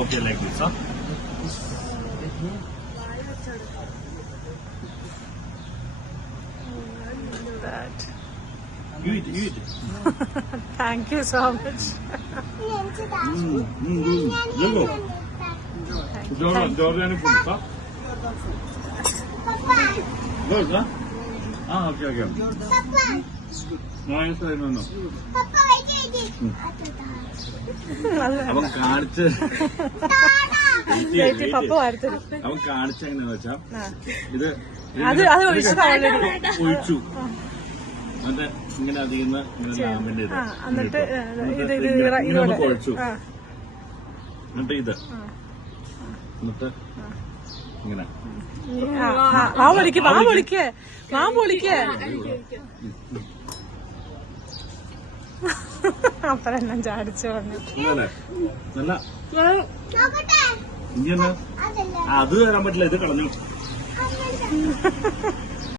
Okay, like this, huh? That. You eat it. Thank you so much. Jordan food, huh? Good, huh? Okay. No. അവൻ കാണിച്ച് പപ്പ വരത്തത് അവൻ കാണിച്ചെങ്ങനെയാന്ന് വെച്ചാ ഇത് ഒഴിച്ചു എന്നിട്ട് ഇങ്ങനെ അതിന്ന് ലാമ്പിന്റെ എന്നിട്ട് നമുക്ക് ഒഴിച്ചു എന്നിട്ട് ഇത് എന്നിട്ട് ഇങ്ങനെ അപ്പഴെല്ലാം ചാടിച്ചു പറഞ്ഞു. നല്ല ഇങ്ങനെ അത് തരാൻ പറ്റില്ല, ഇത് കളഞ്ഞു.